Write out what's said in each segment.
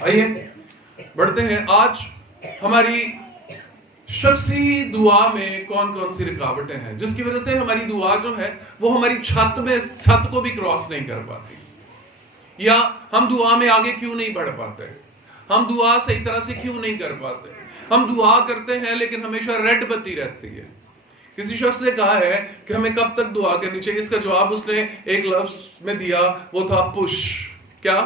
آئیے بڑھتے ہیں. آج ہماری شخصی دعا میں کون کون سی رکاوٹیں ہیں جس کی وجہ سے ہماری دعا جو ہے وہ ہماری چھت کو بھی کراس نہیں کر پاتی, یا ہم دعا میں آگے کیوں نہیں بڑھ پاتے, ہم دعا صحیح طرح سے کیوں نہیں کر پاتے. ہم دعا کرتے ہیں لیکن ہمیشہ ریڈ بتی رہتی ہے. کسی شخص نے کہا ہے کہ ہمیں کب تک دعا کرنی چاہیے, اس کا جواب اس نے ایک لفظ میں دیا, وہ تھا پش. کیا؟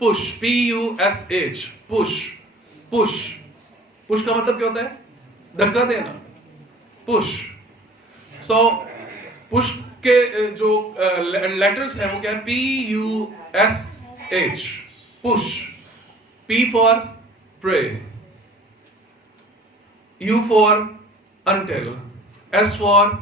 Push, PUSH, push. Push push کا مطلب کیا ہوتا ہے؟ دھکا دینا. پش. سو پش کے جو لیٹرز ہیں وہ کیا ہے؟ PUSH, push. P for pray, U for until, S for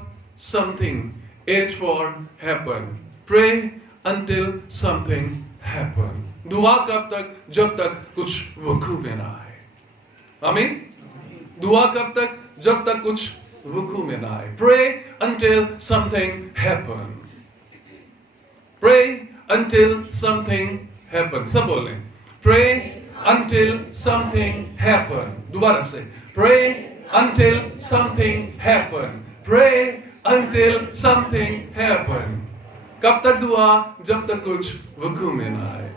something, H for happen. Pray until something happen. دعا کب تک؟ جب تک کچھ وقوع میں نہ آئے. آمین. دعا کب تک؟ جب تک کچھ وقوع میں نہ آئے. Pray until something happen. Pray until something happen. سب بولیں. Pray until something happen. دوبارہ سے. Pray until something happen. Pray until something happen. کب تک دعا؟ جب تک کچھ وقوع میں نہ آئے.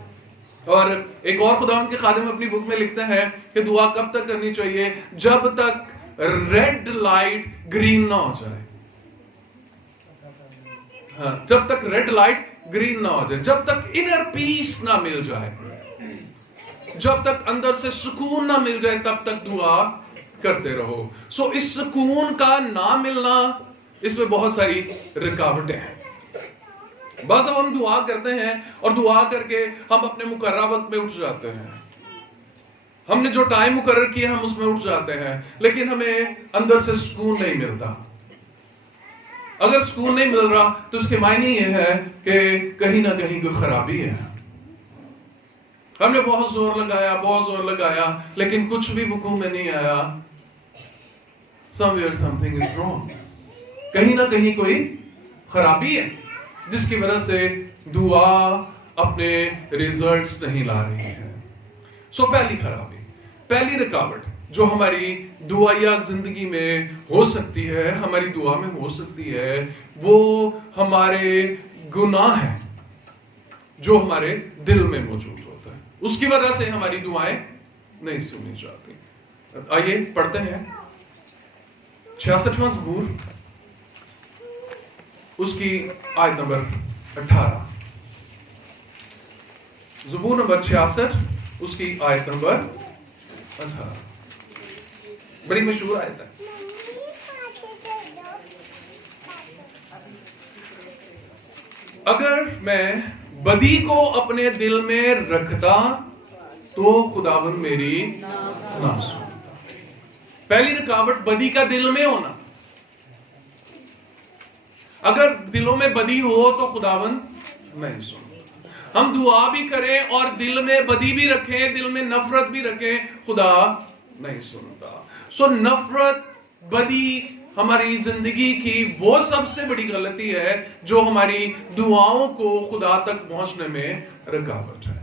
اور ایک اور خداوند کے خادم اپنی بک میں لکھتے ہیں کہ دعا کب تک کرنی چاہیے؟ جب تک ریڈ لائٹ گرین نہ ہو جائے. ہاں, جب تک ریڈ لائٹ گرین نہ ہو جائے, جب تک انر پیس نہ مل جائے, جب تک اندر سے سکون نہ مل جائے, تب تک دعا کرتے رہو. سو اس سکون کا نہ ملنا, اس میں بہت ساری رکاوٹیں ہیں. بس اب ہم دعا کرتے ہیں اور دعا کر کے ہم اپنے مقررہ وقت میں اٹھ جاتے ہیں, ہم نے جو ٹائم مقرر کیا ہم اس میں اٹھ جاتے ہیں, لیکن ہمیں اندر سے سکون نہیں ملتا. اگر سکون نہیں مل رہا تو اس کے معنی یہ ہے کہ کہیں نہ کہیں کوئی خرابی ہے. ہم نے بہت زور لگایا لیکن کچھ بھی وقوع میں نہیں آیا. Somewhere something is wrong. کہیں نہ کہیں کوئی خرابی ہے جس کی وجہ سے دعا اپنے ریزلٹس نہیں لا رہی ہے. سو پہلی خرابی, پہلی رکاوٹ جو ہماری دعائیا زندگی میں ہو سکتی ہے, ہماری دعا میں ہو سکتی ہے, وہ ہمارے گناہ ہیں جو ہمارے دل میں موجود ہوتا ہے. اس کی وجہ سے ہماری دعائیں نہیں سنی جاتی. آئیے پڑھتے ہیں 66واں زبور, اس کی آیت نمبر 18. زبور نمبر 66, اس کی آیت نمبر 18. بڑی مشہور آیت ہے. اگر میں بدی کو اپنے دل میں رکھتا تو خداوند میری نہ سنتا. پہلی رکاوٹ بدی کا دل میں ہونا. اگر دلوں میں بدی ہو تو خداوند نہیں سنتا. ہم دعا بھی کریں اور دل میں بدی بھی رکھیں, دل میں نفرت بھی رکھیں, خدا نہیں سنتا. سو نفرت, بدی ہماری زندگی کی وہ سب سے بڑی غلطی ہے جو ہماری دعاؤں کو خدا تک پہنچنے میں رکاوٹ ہے.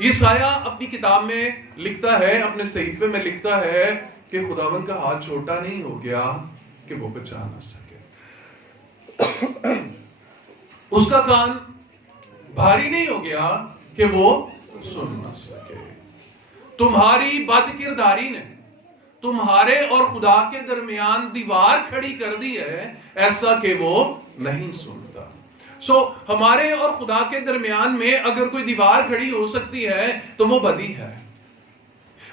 یسایہ اپنی کتاب میں لکھتا ہے, اپنے صحیفے میں لکھتا ہے کہ خداوند کا ہاتھ چھوٹا نہیں ہو گیا کہ وہ بچا نہ سکے, اس کا کان بھاری نہیں ہو گیا کہ وہ سن نہ سکے. تمہاری بد کرداری نے تمہارے اور خدا کے درمیان دیوار کھڑی کر دی ہے, ایسا کہ وہ نہیں سنتا. سو ہمارے اور خدا کے درمیان میں اگر کوئی دیوار کھڑی ہو سکتی ہے تو وہ بدی ہے.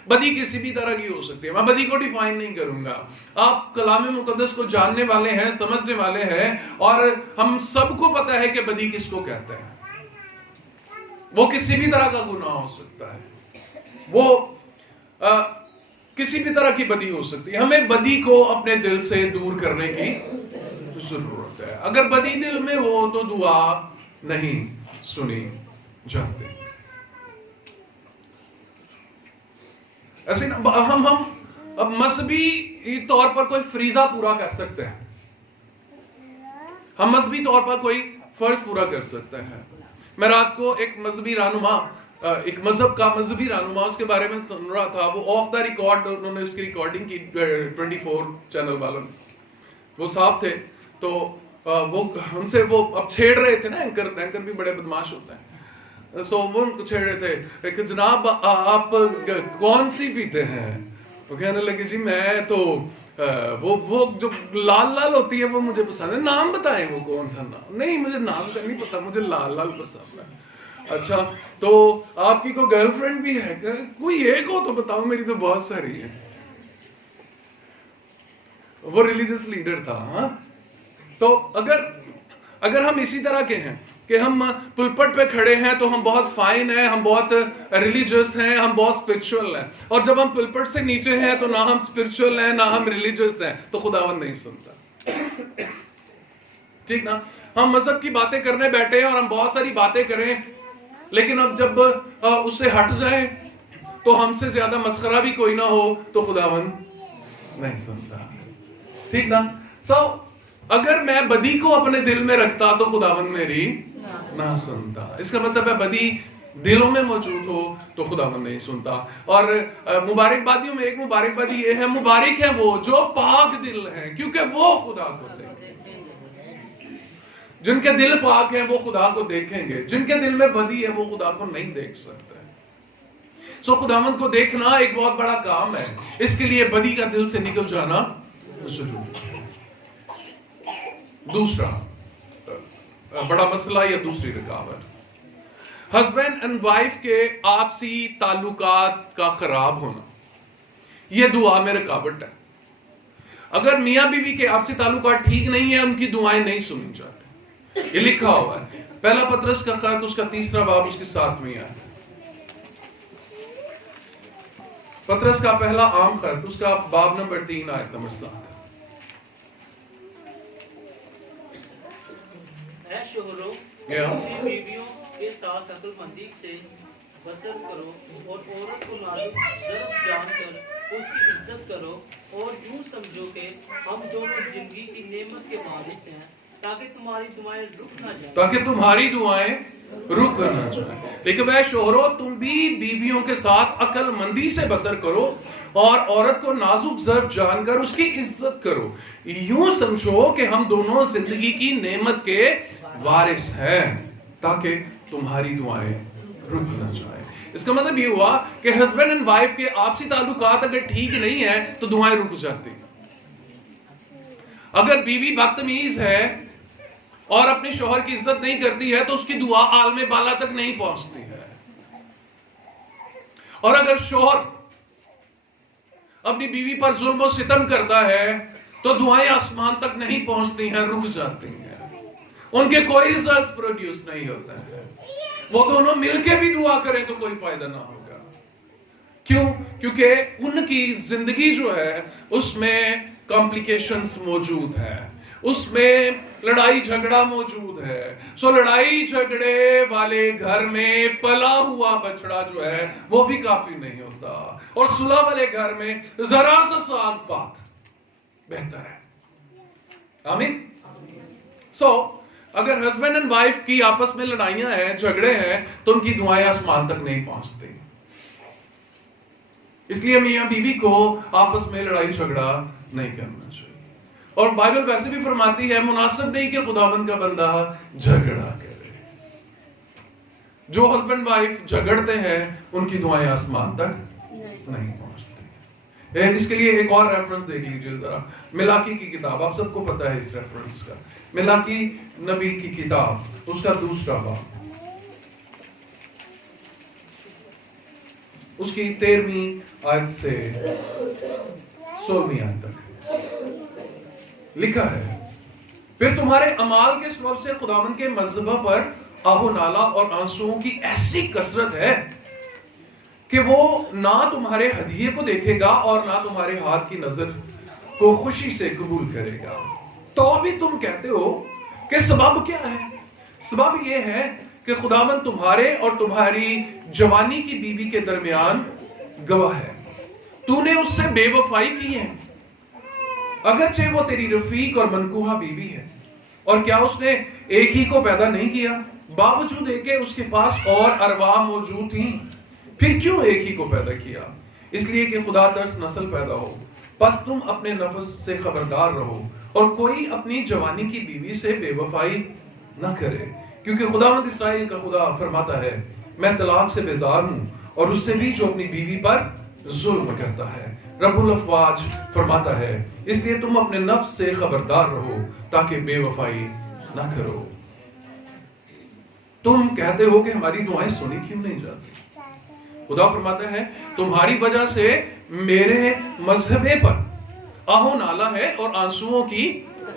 بدی کسی بھی طرح کی ہو سکتی ہے. میں بدی کو ڈیفائن نہیں کروں گا. آپ کلام مقدس کو جاننے والے ہیں, سمجھنے والے ہیں, اور ہم سب کو پتا ہے کہ بدی کس کو کہتے ہیں. وہ کسی بھی طرح کا گناہ ہو سکتا ہے, وہ کسی بھی طرح کی بدی ہو سکتی ہے. ہمیں بدی کو اپنے دل سے دور کرنے کی ضرورت ہے. اگر بدی دل میں ہو تو دعا نہیں سنی جاتی. ایسے ہم اب مذہبی طور پر کوئی فریضہ پورا کر سکتے ہیں, ہم مذہبی طور پر کوئی فرض پورا کر سکتے ہیں. میں رات کو ایک مذہبی رہنما ایک مذہب کا مذہبی رہنما اس کے بارے میں سن رہا تھا, وہ آف دا ریکارڈ انہوں نے اس کی ریکارڈنگ کی 24 چینل والوں نے. وہ صاحب تھے تو وہ ہم سے وہ اب چھیڑ رہے تھے نا, اینکر بھی بڑے بدماش ہوتے ہیں, سو وہ ان کو چھیڑ رہے تھے کہ جناب آپ کون سی پیتے ہیں. وہ کہنے لگے جی میں تو وہ جو لال لال ہوتی ہے وہ مجھے پسند ہے. نام بتائیں وہ کون سا نام. نہیں مجھے نام کا نہیں پتا, مجھے لال لال پسند ہے. اچھا تو آپ کی کوئی گرل فرینڈ بھی ہے کیا؟ کوئی ایک ہو تو بتاؤ, میری تو بہت ساری ہے. وہ ریلیجس لیڈر تھا. ہاں تو اگر ہم اسی طرح کے ہیں کہ ہم پلپٹ پہ کھڑے ہیں تو ہم بہت فائن ہیں, ہم بہت ریلیجس ہیں, ہم بہت اسپرچول ہیں, اور جب ہم پلپٹ سے نیچے ہیں تو نہ ہم اسپرچول ہیں نہ ہم ریلیجس ہیں, تو خداوند نہیں سنتا. ٹھیک نا. ہم مذہب کی باتیں کرنے بیٹھے ہیں اور ہم بہت ساری باتیں کریں, لیکن اب جب اس سے ہٹ جائیں تو ہم سے زیادہ مسخرہ بھی کوئی نہ ہو تو خداوند نہیں سنتا. ٹھیک نا. اگر میں بدی کو اپنے دل میں رکھتا تو خداوند میری نہ سنتا. اس کا مطلب ہے بدی دلوں میں موجود ہو تو خداوند نہیں سنتا. اور مبارک بادیوں میں ایک مبارک بادی یہ ہے, مبارک ہے وہ جو پاک دل ہیں کیونکہ وہ خدا کو دیکھیں گے. جن کے دل پاک ہیں وہ خدا کو دیکھیں گے, جن کے دل میں بدی ہے وہ خدا کو نہیں دیکھ سکتے. سو خداوند کو دیکھنا ایک بہت بڑا کام ہے. اس کے لیے بدی کا دل سے نکل جانا ضروری ہے. دوسرا بڑا مسئلہ یا دوسری رکاوٹ, ہسبینڈ اینڈ وائف کے آپسی تعلقات کا خراب ہونا. یہ دعا میں رکاوٹ ہے. اگر میاں بیوی کے آپسی تعلقات ٹھیک نہیں ہیں, ان کی دعائیں نہیں سنی جاتی. یہ لکھا ہوا ہے پہلا پطرس کا خط اس کا 3 باب اس کی 7ویں آیت. پطرس کا پہلا عام خط اس کا باب نمبر 3 آیت نمبر 7. اے شوہروں اپنی بیویوں کے ساتھ عقل مندی سے بسر کرو اور عورت کو نازک ظرف جان کر اس کی عزت کرو, اور یوں سمجھو کہ ہم دونوں زندگی کی نعمت کے وارث ہیں, تاکہ تمہاری دعائیں رک نہ جائیں. لیکن اے شوہروں تم بھی بیویوں کے ساتھ عقل مندی سے بسر کرو اور عورت کو نازک ظرف جان کر اس کی عزت کرو, یوں سمجھو کہ ہم دونوں زندگی کی نعمت کے وارث ہیں, تاکہ تمہاری دعائیں رک نہ جائیں. اس کا مطلب یہ ہوا کہ ہسبینڈ اینڈ وائف کے آپسی تعلقات اگر ٹھیک نہیں ہیں تو دعائیں رک جاتی. اگر بیوی بدتمیز ہے اور اپنے شوہر کی عزت نہیں کرتی ہے تو اس کی دعا عالم بالا تک نہیں پہنچتی ہے. اور اگر شوہر اپنی بیوی پر ظلم و ستم کرتا ہے تو دعائیں آسمان تک نہیں پہنچتی ہیں, رک جاتی ہیں. ان کے کوئی ریزلٹس پروڈیوس نہیں ہوتے ہیں. وہ دونوں مل کے بھی دعا کریں تو کوئی فائدہ نہ ہوگا. کیوں؟ کیونکہ ان کی زندگی جو ہے اس میں کمپلیکیشنز موجود ہے, اس میں لڑائی جھگڑا موجود ہے. سو لڑائی جھگڑے والے گھر میں پلا ہوا بچڑا جو ہے وہ بھی کافی نہیں ہوتا, اور صلح والے گھر میں ذرا سا صاف بات بہتر ہے. آمین. سو اگر ہسبینڈ اینڈ وائف کی آپس میں لڑائیاں ہیں, جھگڑے ہیں, تو ان کی دعائیں آسمان تک نہیں پہنچتی. اس لیے میاں بیوی کو آپس میں لڑائی جھگڑا نہیں کرنا چاہیے. اور بائبل ویسے بھی فرماتی ہے مناسب نہیں کہ خداوند کا بندہ جھگڑا کرے. جو ہسبینڈ وائف جھگڑتے ہیں ان کی دعائیں آسمان تک نہیں پہنچتی. اس کے لیے ایک اور ریفرنس دیکھ لیجئے ذرا, ملاکی کی کتاب, آپ سب کو پتا ہے اس ریفرنس کا. ملاکی نبی کی کتاب اس کا 2 باب اس کی 13ویں آیت سے 16ویں آیت تک لکھا ہے, پھر تمہارے اعمال کے سبب سے خداوند کے مذبح پر آہو نالا اور آنسوؤں کی ایسی کثرت ہے کہ وہ نہ تمہارے ہدیے کو دیکھے گا اور نہ تمہارے ہاتھ کی نظر کو خوشی سے قبول کرے گا. تو بھی تم کہتے ہو کہ سبب کیا ہے؟ سبب یہ ہے کہ خداوند تمہارے اور تمہاری جوانی کی بیوی کے درمیان گواہ ہے. تو نے اس سے بے وفائی کی ہے, اگرچہ وہ تیری رفیق اور منکوہہ بیوی ہے. اور کیا اس نے ایک ہی کو پیدا نہیں کیا؟ باوجود ایک کہ اس کے پاس اور ارواح موجود تھیں، پھر کیوں ایک ہی کو پیدا کیا؟ اس لیے کہ خدا ترس نسل پیدا ہو۔ پس تم اپنے نفس سے خبردار رہو اور کوئی اپنی جوانی کی بیوی سے بے وفائی نہ کرے، کیونکہ خداوند اسرائیل کا خدا فرماتا ہے میں طلاق سے بیزار ہوں اور اس سے بھی جو اپنی بیوی پر ظلم کرتا ہے۔ رب الافواج فرماتا ہے اس لیے تم اپنے نفس سے خبردار رہو تاکہ بے وفائی نہ کرو۔ تم کہتے ہو کہ ہماری دعائیں سنی کیوں نہیں جاتی؟ خدا فرماتا ہے تمہاری وجہ سے میرے مذہبے پر آہو نالا ہے اور آنسوؤں کی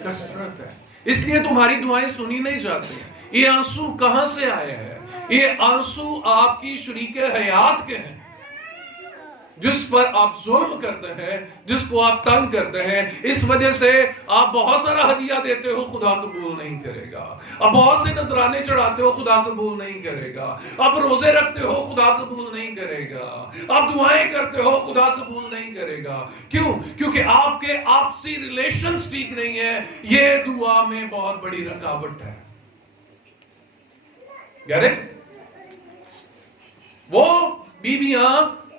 کثرت ہے، اس لیے تمہاری دعائیں سنی نہیں جاتی۔ یہ آنسو کہاں سے آئے ہیں؟ یہ آنسو آپ کی شریک حیات کے ہیں، جس پر آپ ظلم کرتے ہیں، جس کو آپ تنگ کرتے ہیں۔ اس وجہ سے آپ بہت سارا ہدیہ دیتے ہو، خدا قبول نہیں کرے گا۔ آپ بہت سے نذرانے چڑھاتے ہو، خدا قبول نہیں کرے گا۔ آپ روزے رکھتے ہو، خدا قبول نہیں کرے گا۔ آپ دعائیں کرتے ہو، خدا قبول نہیں کرے گا۔ کیوں؟ کیونکہ آپ کے آپسی ریلیشنز ٹھیک نہیں ہے۔ یہ دعا میں بہت بڑی رکاوٹ ہے۔ Get it؟ وہ بیویاں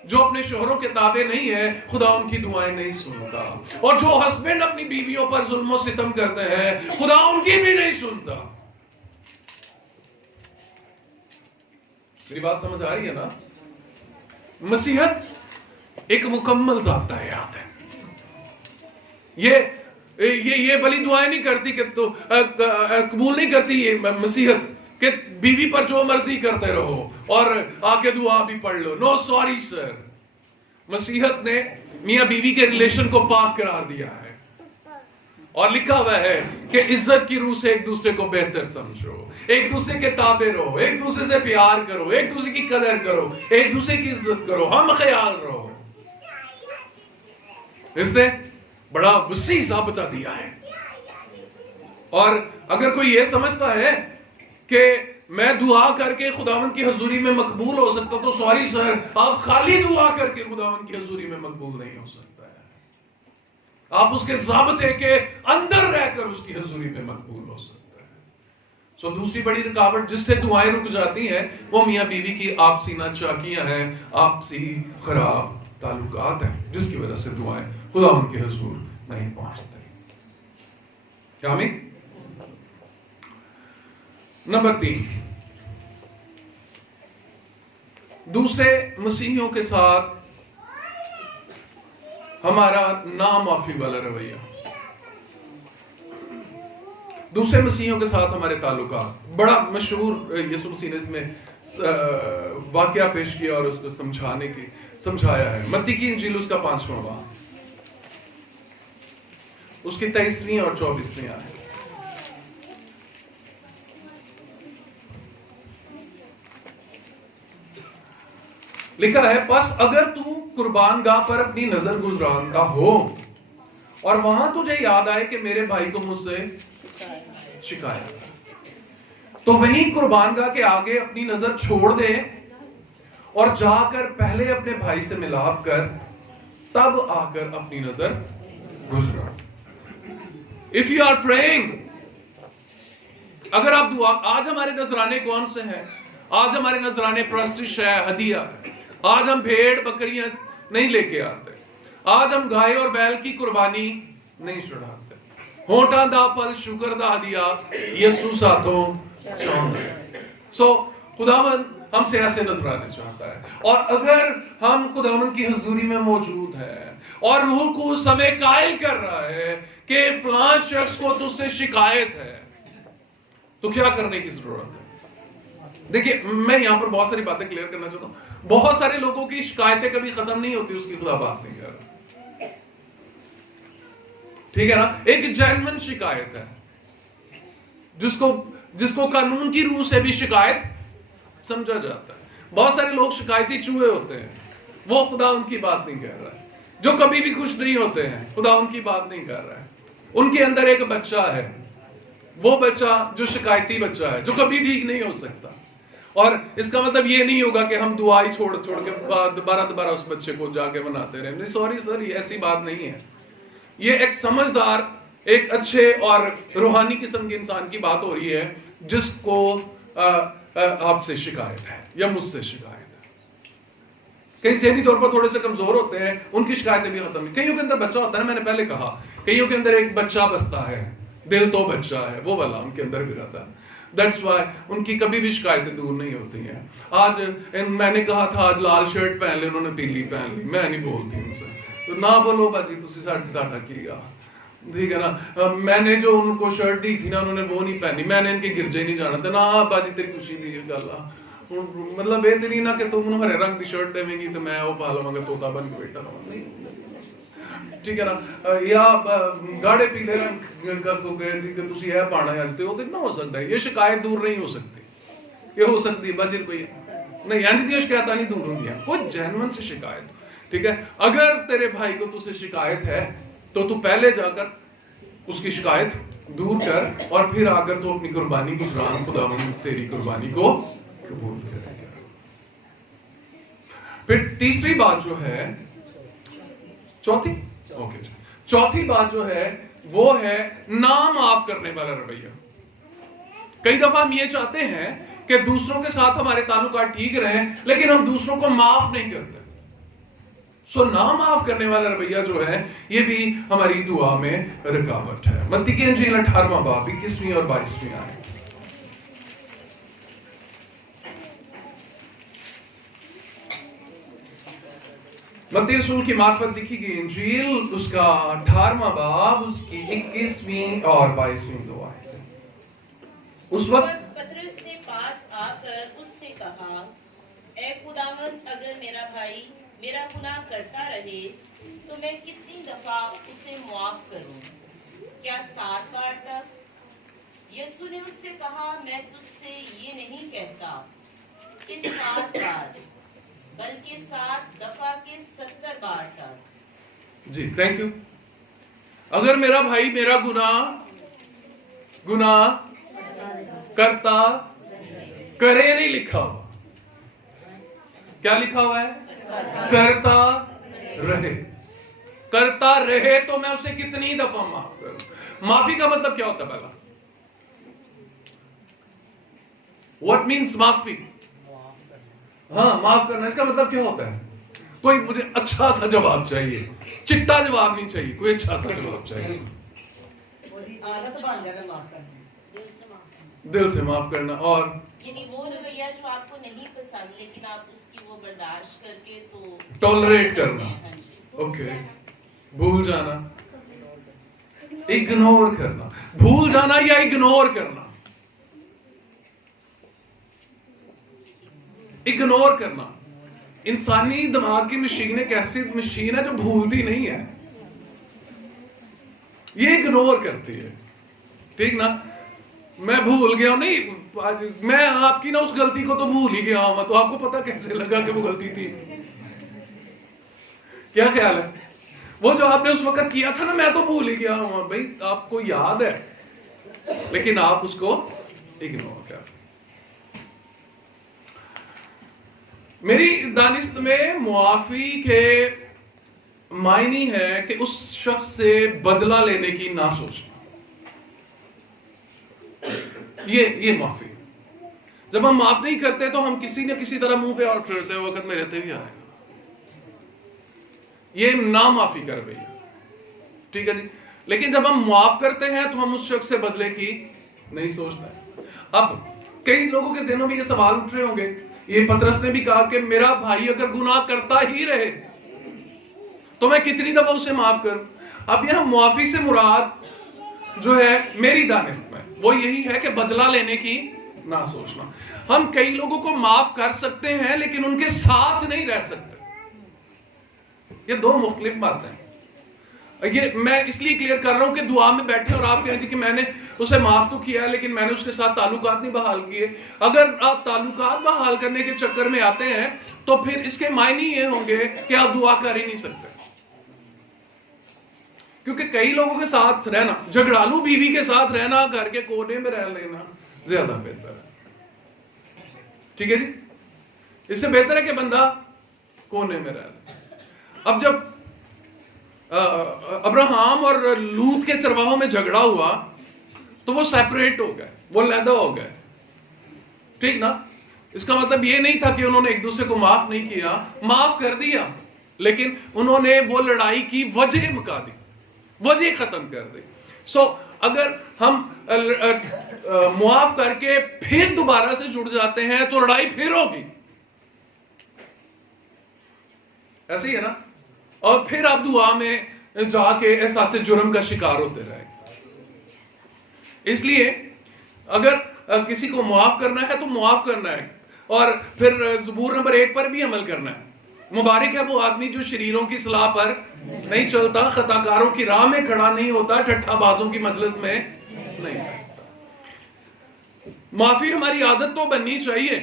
جو اپنے شوہروں کے تابع نہیں ہے، خدا ان کی دعائیں نہیں سنتا، اور جو ہسبینڈ اپنی بیویوں پر ظلم و ستم کرتے ہیں، خدا ان کی بھی نہیں سنتا۔ میری بات سمجھ آ رہی ہے نا؟ مسیحت ایک مکمل ضابطہ حیات ہے۔ یہ بلی دعائیں نہیں کرتی کہ تو قبول نہیں کرتی یہ مسیحت کہ بیوی پر جو مرضی کرتے رہو اور آ کے دعا بھی پڑھ لو۔ نو سوری سر، مسیحت نے میاں بیوی کے ریلیشن کو پاک قرار دیا ہے، اور لکھا ہوا ہے کہ عزت کی روح سے ایک دوسرے کو بہتر سمجھو، ایک دوسرے کے تابع رہو، ایک دوسرے سے پیار کرو، ایک دوسرے کی قدر کرو، ایک دوسرے کی عزت کرو، ہم خیال رہو۔ اس نے بڑا وسیع ضابطہ دیا ہے، اور اگر کوئی یہ سمجھتا ہے کہ میں دعا کر کے خداوند کی حضوری میں مقبول ہو سکتا تو سوری سر، آپ خالی دعا کر کے خداوند کی حضوری میں مقبول نہیں ہو سکتا ہے۔ آپ اس کے ضابطے کے اندر رہ کر اس کی حضوری میں مقبول ہو سکتا ہے۔ دوسری بڑی رکاوٹ جس سے دعائیں رک جاتی ہیں وہ میاں بیوی کی آپسی ناچاکیاں ہیں، آپسی خراب تعلقات ہیں، جس کی وجہ سے دعائیں خداوند کے حضور نہیں پہنچتے۔ کیا امین؟ نمبر 3، دوسرے مسیحیوں کے ساتھ ہمارا نامعافی والا رویہ۔ دوسرے مسیحیوں کے ساتھ ہمارے تعلقات، بڑا مشہور یسوع مسیح نے اس میں واقعہ پیش کیا اور اس کو سمجھایا ہے۔ متی کی انجیل اس کا 5واں باب، اس کی 23ویں اور 24ویں آیت۔ لکھا ہے پس اگر تو قربان گاہ پر اپنی نظر گزرانتا ہو اور وہاں تجھے یاد آئے کہ میرے بھائی کو مجھ سے شکایت، تو وہیں قربان گاہ کے آگے اپنی نظر چھوڑ دے اور جا کر پہلے اپنے بھائی سے ملاپ کر، تب آ کر اپنی نظر گزرا۔ If you are praying، اگر آپ دعا، آج ہمارے نذرانے کون سے ہیں؟ آج ہمارے نذرانے پرستش ہے، ہدیہ ہے۔ آج ہم بھیڑ بکریاں نہیں لے کے آتے، آج ہم گائے اور بیل کی قربانی نہیں چڑھاتے۔ ہونٹاں دا پل شکر دا ہدیہ یسوع ساتھوں چاہتا۔ خداوند ہم سے ایسے نذرانے چاہتا ہے، اور اگر ہم خداوند کی حضوری میں موجود ہیں اور روح القدس ہمیں قائل کر رہا ہے کہ فلاں شخص کو تجھ سے شکایت ہے، تو کیا کرنے کی ضرورت ہے؟ دیکھیے میں یہاں پر بہت ساری باتیں کلیئر کرنا چاہتا ہوں۔ بہت سارے لوگوں کی شکایتیں کبھی ختم نہیں ہوتی، اس کی خدا بات نہیں کر رہا، ٹھیک ہے نا؟ ایک جینوین شکایت ہے جس کو قانون کی روح سے بھی شکایت سمجھا جاتا ہے۔ بہت سارے لوگ شکایتی چوہے ہوتے ہیں، وہ خدا ان کی بات نہیں کر رہا ہے۔ جو کبھی بھی خوش نہیں ہوتے ہیں، خدا ان کی بات نہیں کر رہا ہے۔ ان کے اندر ایک بچہ ہے، وہ بچہ جو شکایتی بچہ ہے، جو کبھی ٹھیک نہیں ہو سکتا۔ اور اس کا مطلب یہ نہیں ہوگا کہ ہم دعا ہی چھوڑ کے دوبارہ اس بچے کو جا کے مناتے رہیں۔ نہیں، سوری سر، یہ ایسی بات نہیں ہے۔ یہ ایک سمجھدار، ایک اچھے اور روحانی قسم کے انسان کی بات ہو رہی ہے جس کو آپ سے شکایت ہے یا مجھ سے شکایت ہے. کئی ذہنی طور پر تھوڑے سے کمزور ہوتے ہیں, ان کی شکایتیں بھی ختم نہیں. کئیوں کے اندر بچہ ہوتا ہے نا, میں نے پہلے کہا, کئیوں کے اندر ایک بچہ بستا ہے, دل تو بچہ ہے, وہ والا ان کے اندر بھی رہتا ہے. That's why ان کی کبھی بھی شکایتیں دور نہیں ہوتی ہیں. آج میں نے کہا تھا آج لال شرٹ پہن لے, انہوں نے پیلی پہن لی, میں نہیں بولتی ان سے, تو نہ بولو باجی تسی ساڈا کی گا, ٹھیک ہے نا. میں نے جو ان کو شرٹ دی تھی نا, انہوں نے وہ نہیں پہنی, میں نے ان کے گرجے نہیں جانا تھا. نہ باجی تیری خوشی دی گل آ, مطلب یہ نہیں نا کہ تم ہرے رنگ کی شرٹ دے گی تو میں وہ پا لواں گا طوطا بن کے بیٹھا رہا, نہیں, ٹھیک ہے نا. یا گاڑے پیلے رنگ کا کہ تسی یہ پانا ہے تے, وہ نہ ہو سکتا ہے. یہ شکایت دور نہیں ہو سکتی. یہ ہو سکتی ہے باجی کوئی نہیں, انج دی شکایتاں نہیں دور ہوندیاں, کوئی جینون سے شکایت, ٹھیک ہے. اگر تیرے بھائی کو تجھ سے شکایت ہے تو تو پہلے جا کر اس کی شکایت دور کر, اور پھر آ کر تو اپنی قربانی گزران, خداوند تیری قربانی کو قبول کرے گا. پھر تیسری بات جو ہے, چوتھی بات جو ہے وہ ہے نا معاف کرنے والا رویہ. کئی دفعہ ہم یہ چاہتے ہیں کہ دوسروں کے ساتھ ہمارے تعلقات ٹھیک رہیں, لیکن ہم دوسروں کو معاف نہیں کرتے. سو نا معاف کرنے والا رویہ جو ہے یہ بھی ہماری دعا میں رکاوٹ ہے. متی کی انجیل 18واں باب 21ویں اور 22ویں آیت. متی رسول کی معرفت لکھی گئی انجیل, اس کا 18واں باب, اس کی 21ویں اور 22ویں دعا ہے. اس وقت پطرس نے پاس آ کر اس سے کہا, اے خداوند, اگر میرا بھائی میرا گناہ کرتا رہے تو میں کتنی دفعہ اسے معاف کروں, کیا 7 بار تک؟ یسوع نے اس سے کہا, میں تجھ سے یہ نہیں کہتا کہ 7 بار, بلکہ 7 دفعہ کے 70 بار تک. جی تھینک یو. اگر میرا بھائی میرا گناہ کرتا کرے نہیں لکھا ہوا, کیا لکھا ہوا ہے؟ کرتا رہے تو میں اسے کتنی دفعہ معاف کروں. معافی کا مطلب کیا ہوتا ہے پہلا؟ What means معافی؟ ہاں, معاف کرنا, اس کا مطلب کیا ہوتا ہے؟ کوئی مجھے اچھا سا جواب چاہیے, چٹا جواب نہیں چاہیے, کوئی اچھا سا جواب چاہیے. دل سے معاف کرنا. اور یعنی وہ رویہ جو آپ کو نہیں پسند لیکن آپ اس کی وہ برداشت کر کے تو ٹالریٹ کرنا. ہاں جی. اوکے. بھول جانا, اگنور کرنا. بھول جانا یا اگنور کرنا. اگنور کرنا. انسانی دماغ کی مشین ایک ایسی مشین ہے جو بھولتی نہیں ہے, یہ اگنور کرتی ہے, ٹھیک نا. میں بھول گیا ہوں, نہیں, میں آپ کی نا اس غلطی کو تو بھول ہی گیا ہوں, تو آپ کو پتا کیسے لگا کہ وہ غلطی تھی؟ کیا خیال ہے؟ وہ جو آپ نے اس وقت کیا تھا نا, میں تو بھول ہی گیا ہوں. بھائی آپ کو یاد ہے, لیکن آپ اس کو اگنور کر. میری دانست میں معافی کے معنی ہے کہ اس شخص سے بدلہ لینے کی نہ سوچنا. یہ معافی. جب ہم معاف نہیں کرتے تو ہم کسی نہ کسی طرح منہ پہ اور پھرتے وقت میرے تے بھی آئے گا. یہ نا معافی کر رہی ہے, ٹھیک ہے جی. لیکن جب ہم معاف کرتے ہیں تو ہم اس شخص سے بدلے کی نہیں سوچتے. اب کئی لوگوں کے ذہنوں میں یہ سوال اٹھ رہے ہوں گے, یہ پطرس نے بھی کہا کہ میرا بھائی اگر گناہ کرتا ہی رہے تو میں کتنی دفعہ اسے معاف کروں. اب یہاں معافی سے مراد جو ہے میری دانست میں وہ یہی ہے کہ بدلہ لینے کی نہ سوچنا. ہم کئی لوگوں کو معاف کر سکتے ہیں لیکن ان کے ساتھ نہیں رہ سکتے. یہ دو مختلف باتیں ہیں. یہ میں اس لیے کلیئر کر رہا ہوں کہ دعا میں بیٹھے اور آپ کہیں جی کہ میں نے اسے معاف تو کیا ہے لیکن میں نے اس کے ساتھ تعلقات نہیں بحال کیے. اگر آپ تعلقات بحال کرنے کے چکر میں آتے ہیں تو پھر اس کے معنی یہ ہوں گے کہ آپ دعا کر ہی نہیں سکتے. کیونکہ کئی لوگوں کے ساتھ رہنا, جھگڑالو بیوی کے ساتھ رہنا, گھر کے کونے میں رہ لینا زیادہ بہتر ہے, ٹھیک ہے جی. اس سے بہتر ہے کہ بندہ کونے میں رہ لے. اب جب ابراہم اور لوط کے چرواہوں میں جھگڑا ہوا تو وہ سیپریٹ ہو گئے، وہ علیحدہ ہو گئے، ٹھیک نا؟ اس کا مطلب یہ نہیں تھا کہ انہوں نے ایک دوسرے کو معاف نہیں کیا، معاف کر دیا، لیکن انہوں نے وہ لڑائی کی وجہ مکا دی، وجہ ختم کر دی۔ سو اگر ہم معاف کر کے پھر دوبارہ سے جڑ جاتے ہیں تو لڑائی پھر ہوگی، ایسے ہی ہے نا؟ اور پھر آپ دعا میں جا کے احساس جرم کا شکار ہوتے رہے۔ اس لیے اگر کسی کو معاف کرنا ہے تو معاف کرنا ہے، اور پھر زبور نمبر 1 پر بھی عمل کرنا ہے۔ مبارک ہے وہ آدمی جو شریروں کی صلاح پر نہیں چلتا، خطا کاروں کی راہ میں کھڑا نہیں ہوتا، ٹھٹھا بازوں کی مجلس میں نہیں بیٹھتا۔ معافی ہماری عادت تو بننی چاہیے،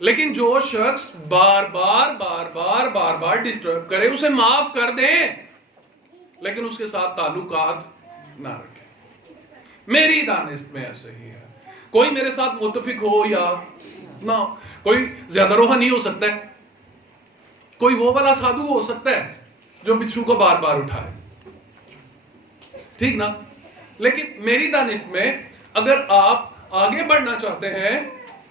لیکن جو شخص بار بار ڈسٹرب کرے اسے معاف کر دیں، لیکن اس کے ساتھ تعلقات نہ رکھیں۔ میری دانست میں ایسے ہی ہے، کوئی میرے ساتھ متفق ہو یا نہ، کوئی زیادہ روحانی ہو سکتا ہے، کوئی وہ والا سادھو ہو سکتا ہے جو بچھو کو بار بار اٹھائے، ٹھیک نا؟ لیکن میری دانست میں اگر آپ آگے بڑھنا چاہتے ہیں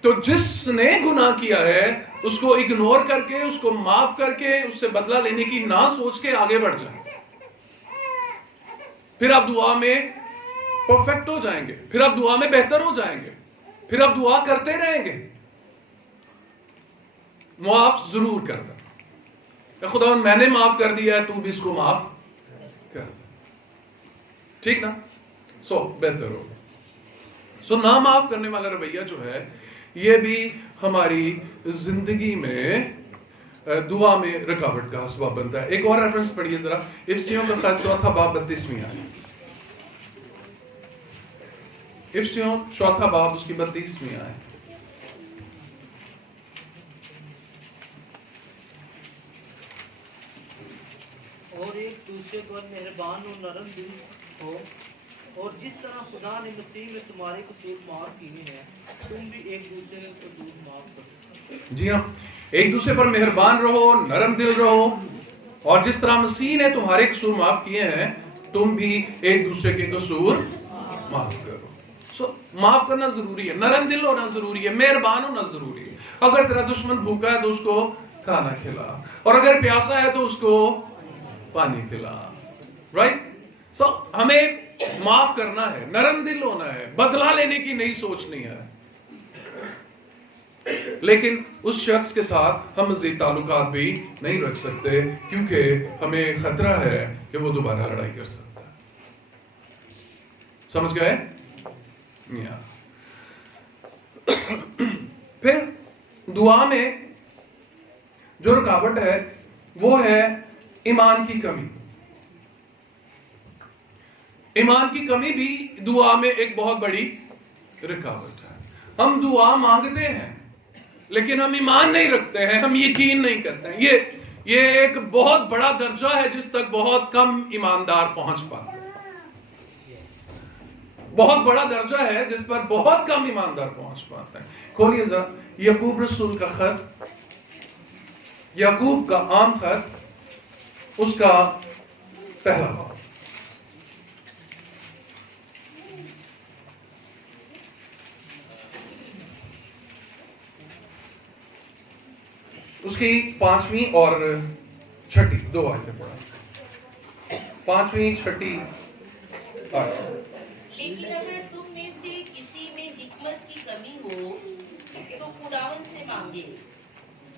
تو جس نے گناہ کیا ہے اس کو اگنور کر کے، اس کو معاف کر کے، اس سے بدلہ لینے کی نہ سوچ کے آگے بڑھ جائیں، پھر آپ دعا میں پرفیکٹ ہو جائیں گے، پھر آپ دعا میں بہتر ہو جائیں گے، پھر آپ دعا کرتے رہیں گے۔ معاف ضرور کر دیں، خدا میں نے معاف کر دیا ہے، تو بھی اس کو معاف کر دیں، ٹھیک نا؟ سو بہتر ہو۔ سو نہ معاف کرنے والا رویہ جو ہے یہ بھی ہماری زندگی میں دعا میں رکاوٹ کا سبب بنتا ہے۔ ایک اور ریفرنس پڑھیے ذرا، افسیوں کا خط 4 باب 32ویں آیت، افسیوں 4 باب اس کی 32ویں آیت۔ اور ایک دوسرے پر مہربان و نرم دل ہو، اور جس طرح خدا نے مسیح میں تمہارے قصور معاف کیے ہیں، تم بھی ایک دوسرے کو قصور معاف کرو۔ جی ہاں، ایک دوسرے پر مہربان رہو، نرم دل رہو، اور جس طرح مسیح نے تمہارے قصور معاف کیے ہیں تم بھی ایک دوسرے کے قصور معاف کرو۔ سو معاف کرنا ضروری ہے، نرم دل ہونا ضروری ہے، مہربان ہونا ضروری ہے۔ اگر تیرا دشمن بھوکا ہے تو اس کو کھانا کھلا، اور اگر پیاسا ہے تو اس کو پانی پلا، رائٹ؟ سو ہمیں معاف کرنا ہے، نرم دل ہونا ہے، بدلہ لینے کی نہیں سوچنی ہے، لیکن اس شخص کے ساتھ ہم مزید تعلقات بھی نہیں رکھ سکتے کیونکہ ہمیں خطرہ ہے کہ وہ دوبارہ لڑائی کر سکتا ہے۔ سمجھ گئے؟ پھر دعا میں جو رکاوٹ ہے وہ ہے ایمان کی کمی۔ ایمان کی کمی بھی دعا میں ایک بہت بڑی رکاوٹ ہے۔ ہم دعا مانگتے ہیں لیکن ہم ایمان نہیں رکھتے ہیں، ہم یقین نہیں کرتے ہیں۔ یہ ایک بہت بڑا درجہ ہے جس تک بہت کم ایماندار پہنچ پاتے ہیں۔ بہت بڑا درجہ ہے جس پر بہت کم ایماندار پہنچ پاتے ہیں۔ کھولیے ذرا یعقوب رسول کا خط، یعقوب کا عام خط، اس کا پہلا باب، اس کی 5ویں اور 6 دو آیتیں پڑھا، 5ویں 6 آیت۔ لیکن اگر تم میں سے کسی میں حکمت کی کمی ہو تو خداوند سے مانگے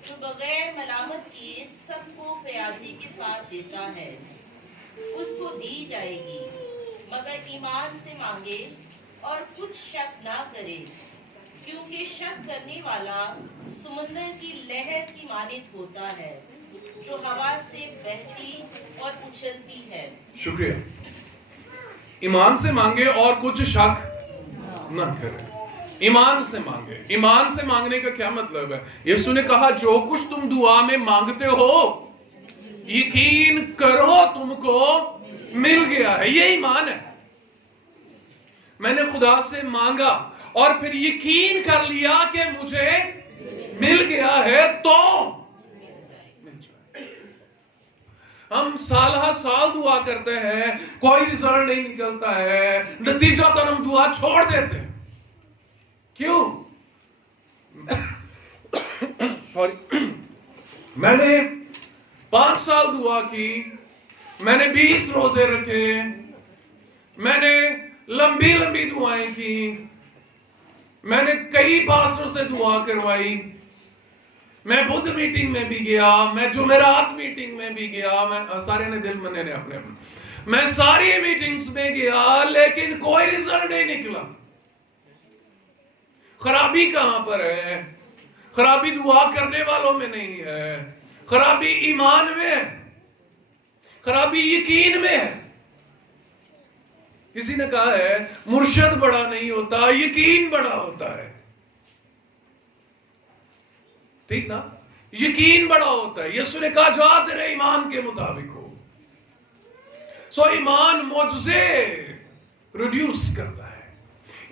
جو بغیر ملامت کیے سب کو فیاضی کے ساتھ دیتا ہے، اس کو دی جائے گی، مگر ایمان سے مانگے اور کچھ شک نہ کرے، کیونکہ شک کرنے والا سمندر کی لہر کی مانند ہوتا ہے جو ہوا سے بہتی اور اچھلتی ہے۔ شکریہ۔ ایمان سے مانگے اور کچھ شک نہ کرے، ایمان سے مانگے۔ ایمان سے مانگنے کا کیا مطلب ہے؟ یسوع نے کہا جو کچھ تم دعا میں مانگتے ہو یقین کرو تم کو مل گیا ہے۔ یہ ایمان ہے، میں نے خدا سے مانگا اور پھر یقین کر لیا کہ مجھے مل گیا ہے تو مل جائے۔ ہم سالہ سال دعا کرتے ہیں، کوئی رزلٹ نہیں نکلتا ہے، نتیجہ تو ہم دعا چھوڑ دیتے ہیں. کیوں؟ سوری، میں نے 5 سال دعا کی، میں نے 20 روزے رکھے، میں نے لمبی لمبی دعائیں کی، میں نے کئی پاسٹر سے دعا کروائی، میں بدھ میٹنگ میں بھی گیا، میں جمعرات میٹنگ میں بھی گیا، میں سارے نے دل منے نے اپنے میں ساری میٹنگز میں گیا، لیکن کوئی رزلٹ نہیں نکلا. خرابی کہاں پر ہے؟ خرابی دعا کرنے والوں میں نہیں ہے، خرابی ایمان میں ہے، خرابی یقین میں ہے. کسی نے کہا ہے مرشد بڑا نہیں ہوتا، یقین بڑا ہوتا ہے. ٹھیک نا؟ یقین بڑا ہوتا ہے. یسوع نے کہا جا تیرے ایمان کے مطابق ہو. سو ایمان معجزے پروڈیوس کرتا ہے،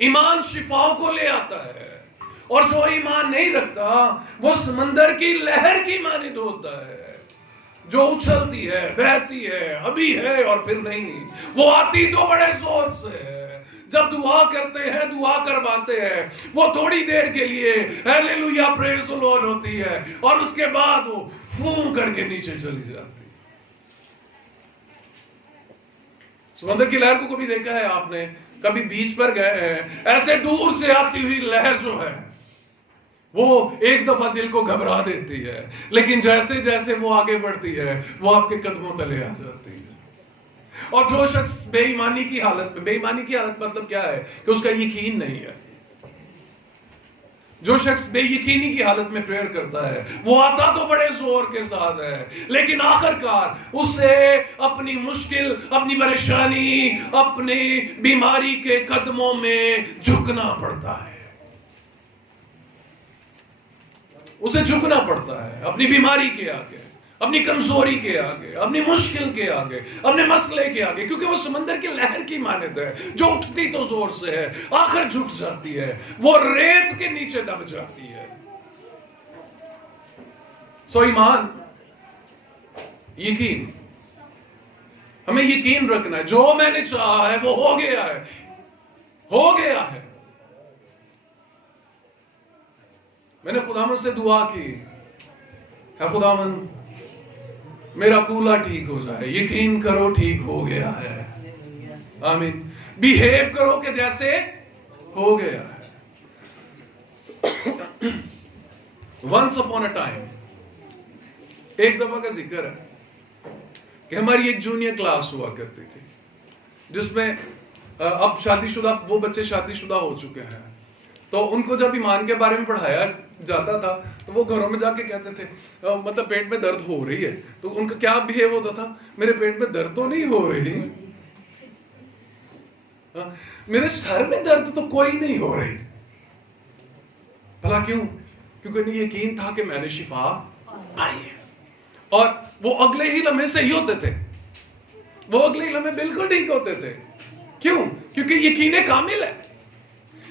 ایمان شفاؤں کو لے آتا ہے، اور جو ایمان نہیں رکھتا وہ سمندر کی لہر کی مانند ہوتا ہے، جو اچھلتی ہے، بہتی ہے، ابھی ہے اور پھر نہیں. وہ آتی تو بڑے زور سے ہے. جب دعا کرتے ہیں، دعا کرواتے ہیں، وہ تھوڑی دیر کے لیے ہیلیلویا پریز دی لارڈ ہوتی ہے، اور اس کے بعد وہ فون کر کے نیچے چلی جاتی. سمندر کی لہر کو کبھی دیکھا ہے آپ نے؟ کبھی بیچ پر گئے ہیں، ایسے دور سے آتی ہوئی لہر جو ہے وہ ایک دفعہ دل کو گھبرا دیتی ہے، لیکن جیسے جیسے وہ آگے بڑھتی ہے وہ آپ کے قدموں تلے آ جاتی ہے. اور جو شخص بے ایمانی کی حالت میں، بے ایمانی کی حالت مطلب کیا ہے کہ اس کا یقین نہیں ہے. جو شخص بے یقینی کی حالت میں پریئر کرتا ہے وہ آتا تو بڑے زور کے ساتھ ہے، لیکن آخر کار اسے اپنی مشکل، اپنی پریشانی، اپنی بیماری کے قدموں میں جھکنا پڑتا ہے. اسے جھکنا پڑتا ہے اپنی بیماری کے آگے، اپنی کمزوری کے آگے، اپنی مشکل کے آگے، اپنے مسئلے کے آگے، کیونکہ وہ سمندر کی لہر کی مانند ہے جو اٹھتی تو زور سے ہے، آخر جھک جاتی ہے، وہ ریت کے نیچے دب جاتی ہے. سو ایمان، یقین، ہمیں یقین رکھنا ہے جو میں نے چاہا ہے وہ ہو گیا ہے، ہو گیا ہے. میں نے خداوند سے دعا کی ہے خداوند میرا کولا ٹھیک ہو جائے، یقین کرو ٹھیک ہو گیا ہے. آمین. بیہیو کرو کہ جیسے ہو گیا ہے. ونس اپون اے ٹائم، ایک دفعہ کا ذکر ہے کہ ہماری ایک جونیئر کلاس ہوا کرتی تھی جس میں اب شادی شدہ وہ بچے شادی شدہ ہو چکے ہیں، تو ان کو جب ایمان کے بارے میں پڑھایا جاتا تھا تو وہ گھروں میں جا کے کہتے تھے مطلب پیٹ میں درد ہو رہی ہے، تو ان کا کیا بیہیو ہوتا تھا، میرے پیٹ میں درد تو نہیں ہو رہی، میرے سر میں درد تو کوئی نہیں ہو رہی. بھلا کیوں؟ کیونکہ انہیں یقین تھا کہ میں نے شفا پائی ہے. اور وہ اگلے ہی لمحے صحیح ہوتے تھے، وہ اگلے ہی لمحے بالکل ٹھیک ہوتے تھے. کیوں؟ کیونکہ یقین کامل ہے،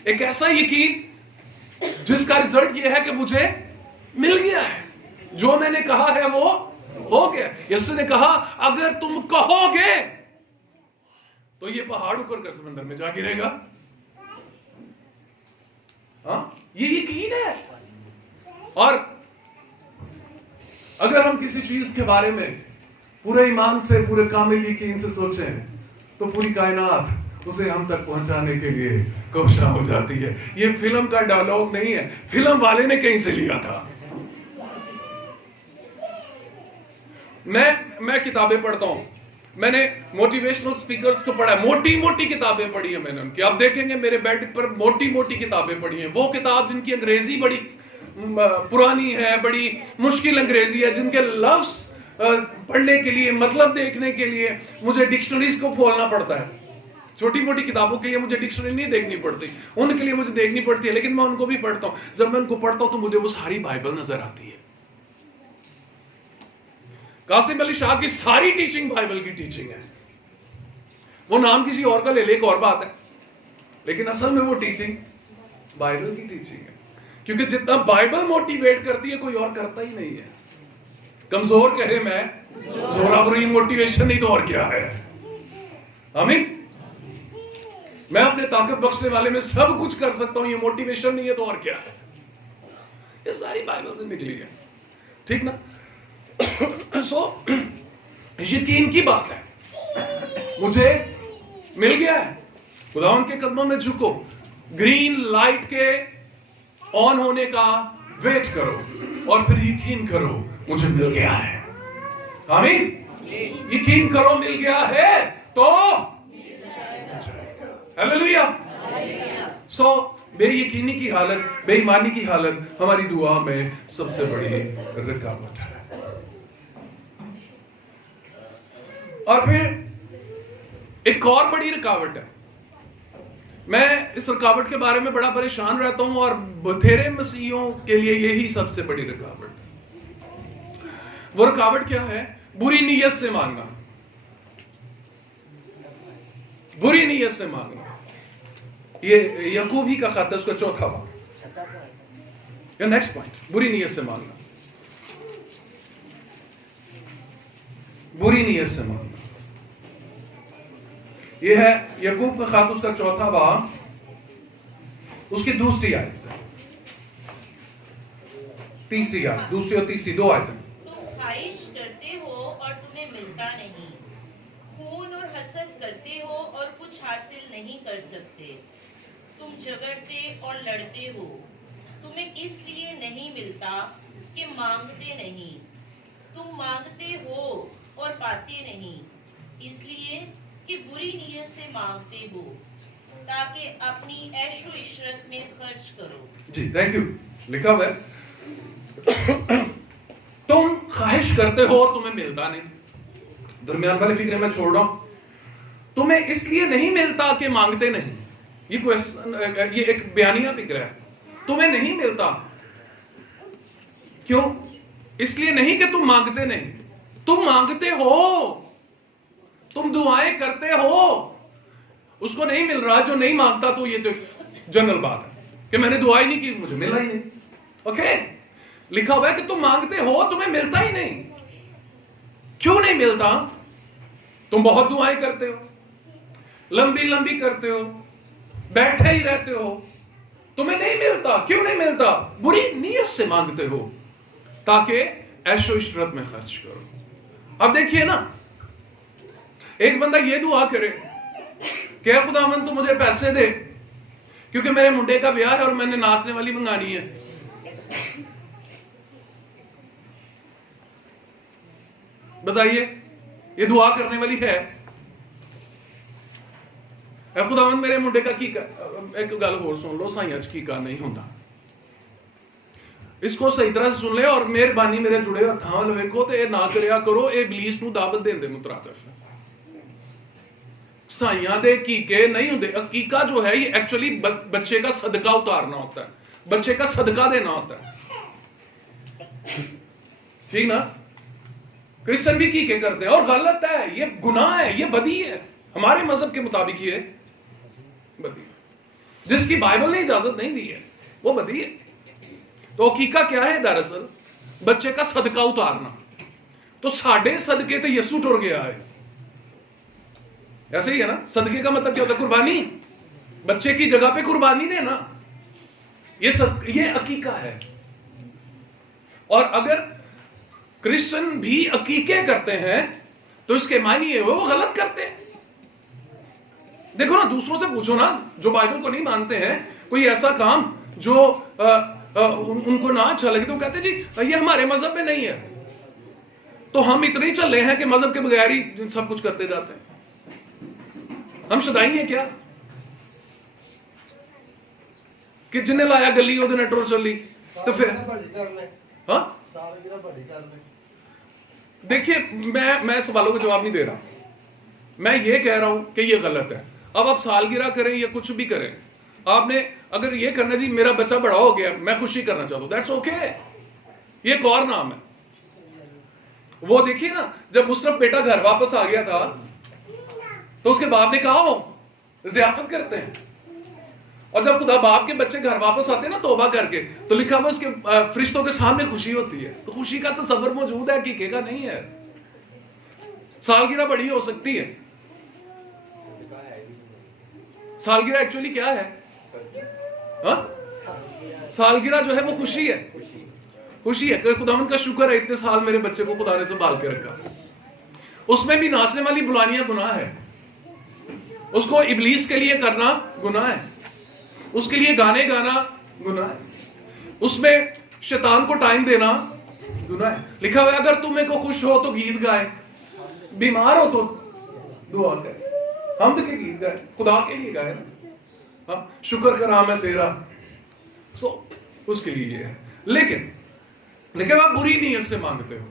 ایک ایسا یقین جس کا رزلٹ یہ ہے کہ مجھے مل گیا ہے، جو میں نے کہا ہے وہ ہو گیا. یسوع نے کہا اگر تم کہو گے تو یہ پہاڑ اکڑ کر سمندر میں جا گرے گا. ہاں، یہ یقین ہے. اور اگر ہم کسی چیز کے بارے میں پورے ایمان سے، پورے کامل یقین سے سوچیں تو پوری کائنات اسے ہم تک پہنچانے کے لیے کوشاں ہو جاتی ہے. یہ فلم کا ڈائلاگ نہیں ہے، فلم والے نے کہیں سے لیا تھا. میں کتابیں پڑھتا ہوں، میں نے موٹیویشنل سپیکرز کو پڑھا ہے، موٹی موٹی کتابیں پڑھی ہیں میں نے ان کی. آپ دیکھیں گے میرے بیڈ پر موٹی موٹی کتابیں پڑھی ہیں. وہ کتاب جن کی انگریزی بڑی پرانی ہے، بڑی مشکل انگریزی ہے، جن کے لفظ پڑھنے کے لیے، مطلب دیکھنے کے لیے مجھے ڈکشنریز کو کھولنا پڑتا ہے. چھوٹی موٹی کتابوں کے لیے مجھے ڈکشنری نہیں دیکھنی پڑتی، ان کے لیے مجھے دیکھنی پڑتی ہے، لیکن میں ان کو بھی پڑھتا ہوں. جب میں ان کو پڑھتا ہوں تو مجھے وہ ساری بائبل نظر آتی ہے. قاسم علی شاہ کی ساری ٹیچنگ بائبل کی ٹیچنگ ہے. وہ نام کسی اور کا لے لے ایک اور بات ہے، لیکن اصل میں وہ ٹیچنگ بائبل کی ٹیچنگ ہے. کیونکہ جتنا بائبل موٹیویٹ کرتی ہے کوئی اور کرتا ہی نہیں ہے. کمزور کہے میں زورآوری موٹیویشن نہیں تو اور کیا ہے. آمین. میں اپنے طاقت بخشنے والے میں سب کچھ کر سکتا ہوں, یہ موٹیویشن نہیں ہے تو اور کیا ہے. یہ ساری بائبل سے نکلی ہے, ٹھیک نا. سو یقین کی بات ہے, مجھے مل گیا ہے, خداوند کے قدموں میں جھکو, گرین لائٹ کے آن ہونے کا ویٹ کرو اور پھر یقین کرو مجھے مل گیا ہے. آمین. یقین کرو مل گیا ہے تو ہلیلویا. سو بے یقینی کی حالت, بے ایمانی کی حالت ہماری دعا میں سب سے بڑی رکاوٹ ہے. اور پھر ایک اور بڑی رکاوٹ ہے, میں اس رکاوٹ کے بارے میں بڑا پریشان رہتا ہوں اور بتھیرے مسیحیوں کے لیے یہی سب سے بڑی رکاوٹ ہے. وہ رکاوٹ کیا ہے؟ بری نیت سے مانگنا. بری نیت سے مانگنا. یہ یعقوب ہی کا خط ہے, اس کا چوتھا باب. نیکسٹ پوائنٹ, بری نیت سے مانگنا. بری نیت سے مانگنا. یہ ہے یعقوب کا خط, اس کا چوتھا باب, اس کی دوسری آیت سے. تیسری آیت, دوسری اور تیسری دو آیتیں. تم خواہش کرتے ہو اور تمہیں ملتا نہیں, خون اور حسد کرتے ہو اور کچھ حاصل نہیں کر سکتے. تم جھگڑتے اور لڑتے ہو. تمہیں اس لیے نہیں ملتا کہ مانگتے نہیں. تم مانگتے ہو اور پاتے نہیں, اس لیے کہ بری نیت سے مانگتے ہو تاکہ اپنی عیش و عشرت میں خرچ کرو. جی تھینک یو. لکھا ہوا ہے تم خواہش کرتے ہو تمہیں ملتا نہیں. درمیان والی فکریں میں چھوڑ رہا ہوں. تمہیں اس لیے نہیں ملتا کہ مانگتے نہیں. یہ ایک بیانیہ فکر ہے. تمہیں نہیں ملتا کیوں؟ اس لیے نہیں کہ تم مانگتے نہیں, تم مانگتے ہو, تم دعائیں کرتے ہو, اس کو نہیں مل رہا جو نہیں مانگتا. تو یہ تو جنرل بات ہے کہ میں نے دعائیں نہیں کی, مجھے ملا ہی نہیں. اوکے, لکھا ہوا ہے کہ تم مانگتے ہو تمہیں ملتا ہی نہیں. کیوں نہیں ملتا؟ تم بہت دعائیں کرتے ہو, لمبی لمبی کرتے ہو, بیٹھے ہی رہتے ہو, تمہیں نہیں ملتا. کیوں نہیں ملتا؟ بری نیت سے مانگتے ہو تاکہ عیش و عشرت میں خرچ کرو. اب دیکھیے نا, ایک بندہ یہ دعا کرے کہ اے خداوند تو مجھے پیسے دے کیونکہ میرے منڈے کا بیاہ ہے اور میں نے ناچنے والی منگانی ہے. بتائیے یہ دعا کرنے والی ہے؟ اے خداوند میرے منڈے کا کی ایک گل اور سن لو, سائیں اچ کی کا نہیں ہوتا. اس کو صحیح طرح سن لے اور مہربانی میرے جڑے ہتھاں ول ویکھو تے نہ کریا کرو, اے ابلیس نو دعوت دین دے مترادف. سائیاں دے کیکے نہیں ہوندے. عقیقہ جو ہے یہ ایکچولی بچے کا صدقہ اتارنا ہوتا ہے, بچے کا صدقہ دینا ہوتا ہے. ٹھیک نا؟ کرسچن بھی کیکے کرتے ہیں اور غلط ہے, یہ گناہ ہے, یہ بدی ہے. ہمارے مذہب کے مطابق یہ بدی ہے. جس کی بائبل نے اجازت نہیں دی ہے وہ بدی ہے. تو عقیقہ کیا ہے؟ دراصل بچے کا صدقہ اتارنا. تو ساڑھے صدقے تے یسو ٹر گیا ہے. ایسے ہی ہے نا. صدقے کا مطلب کیا ہوتا ہے؟ قربانی. بچے کی جگہ پہ قربانی دینا, یہ عقیقہ ہے. اور اگر کرسچن بھی عقیقے کرتے ہیں تو اس کے معنی ہے وہ غلط کرتے ہیں. دیکھو نا, دوسروں سے پوچھو نا جو بائبل کو نہیں مانتے ہیں, کوئی ایسا کام جو ان کو نہ اچھا لگے تو کہتے جی یہ ہمارے مذہب میں نہیں ہے. تو ہم اتنے ہی چل رہے ہیں کہ مذہب کے بغیر ہی سب کچھ کرتے جاتے ہیں. ہم شدائی ہیں کیا کہ جنہیں لایا گلی وہ دن ٹر چلی تو پھر ہاں. دیکھیے میں سوالوں کا جواب نہیں دے رہا, میں یہ کہہ رہا ہوں کہ یہ غلط ہے. اب آپ سالگرہ کریں یا کچھ بھی کریں, آپ نے اگر یہ کرنا جی میرا بچہ بڑا ہو گیا میں خوشی کرنا چاہتا ہوں, دیٹس اوکے. یہ ایک اور نام ہے. وہ دیکھیے نا, جب مصرف بیٹا گھر واپس آ گیا تھا تو اس کے باپ نے کہا ضیافت کرتے ہیں, اور جب خدا باپ کے بچے گھر واپس آتے ہیں نا توبہ کر کے، تو لکھا ہوا اس کے فرشتوں کے سامنے خوشی ہوتی ہے. تو خوشی کا تصور موجود ہے، حقیقت کا نہیں ہے. سالگرہ بڑی ہو سکتی ہے. سالگرہ ایکچولی کیا ہے؟ سالگرہ جو ہے وہ خوشی ہے. خوشی ہے کہ خداوند کا شکر ہے اتنے سال میرے بچے کو خدا نے سنبھال کے رکھا. اس میں بھی ناچنے والی بلانیاں گناہ ہے، اس کو ابلیس کے لیے کرنا گناہ ہے، اس کے لیے گانے گانا گناہ ہے، اس میں شیطان کو ٹائم دینا گناہ ہے. لکھا ہوا ہے اگر تمہیں کو خوش ہو تو گیت گائے، بیمار ہو تو دعا کرے. حمد کے گیت گائے، خدا کے لیے گائے نا، شکر کا نام ہے تیرا. سو اس کے لیے یہ ہے. لیکن آپ بری نیت سے مانگتے ہو.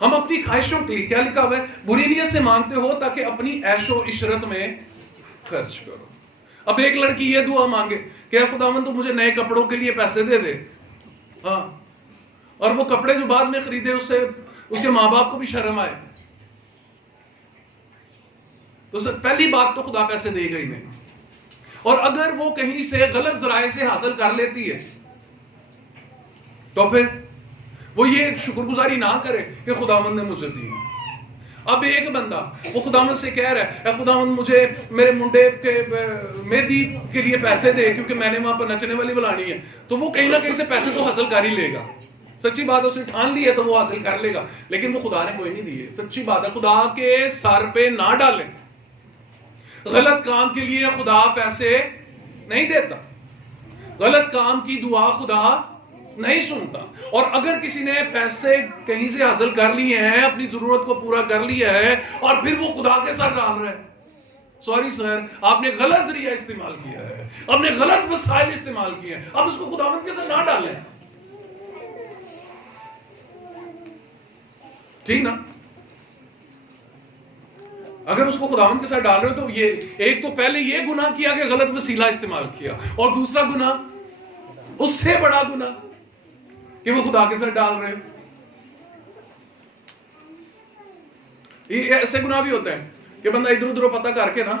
ہم اپنی خواہشوں کے لیے، کیا لکھا ہوا ہے؟ بری نیت سے مانگتے ہو تاکہ اپنی عیش و عشرت میں خرچ کرو. اب ایک لڑکی یہ دعا مانگے کہ اے خداوند تو مجھے نئے کپڑوں کے لیے پیسے دے دے، ہاں، اور وہ کپڑے جو بعد میں خریدے اس سے اس کے ماں باپ کو بھی شرم آئے، تو پہلی بات تو خدا پیسے دے گا ہی نہیں. اور اگر وہ کہیں سے غلط ذرائع سے حاصل کر لیتی ہے تو پھر وہ یہ شکر گزاری نہ کرے کہ خداوند نے مجھے دی. اب ایک بندہ وہ خداوند سے کہہ رہا ہے اے خداوند مجھے میرے منڈے کے مہندی کے لیے پیسے دے کیونکہ میں نے وہاں پر نچنے والی بلانی ہے، تو وہ کہیں نہ کہیں سے پیسے تو حاصل کر ہی لے گا. سچی بات ہے، اس نے ٹھان لی ہے تو وہ حاصل کر لے گا، لیکن وہ خدا نے کوئی نہیں دیے. سچی بات ہے، خدا کے سر پہ نہ ڈالیں. غلط کام کے لیے خدا پیسے نہیں دیتا، غلط کام کی دعا خدا نہیں سنتا. اور اگر کسی نے پیسے کہیں سے حاصل کر لیے ہیں، اپنی ضرورت کو پورا کر لیا ہے اور پھر وہ خدا کے سر ڈال رہا ہے، سوری سر، آپ نے غلط ذریعہ استعمال کیا ہے، آپ نے غلط وسائل استعمال کیے ہیں. اب اس کو خداوند کے سر نہ ڈالیں، ٹھیک نا؟ اگر اس کو خداوند کے ساتھ ڈال رہے ہو تو یہ ایک تو پہلے یہ گناہ کیا کہ غلط وسیلہ استعمال کیا، اور دوسرا گناہ اس سے بڑا گناہ کہ وہ خدا کے ساتھ ڈال رہے ہو. یہ ایسے گناہ بھی ہوتے ہیں کہ بندہ ادھر ادھر پتہ کر کے نا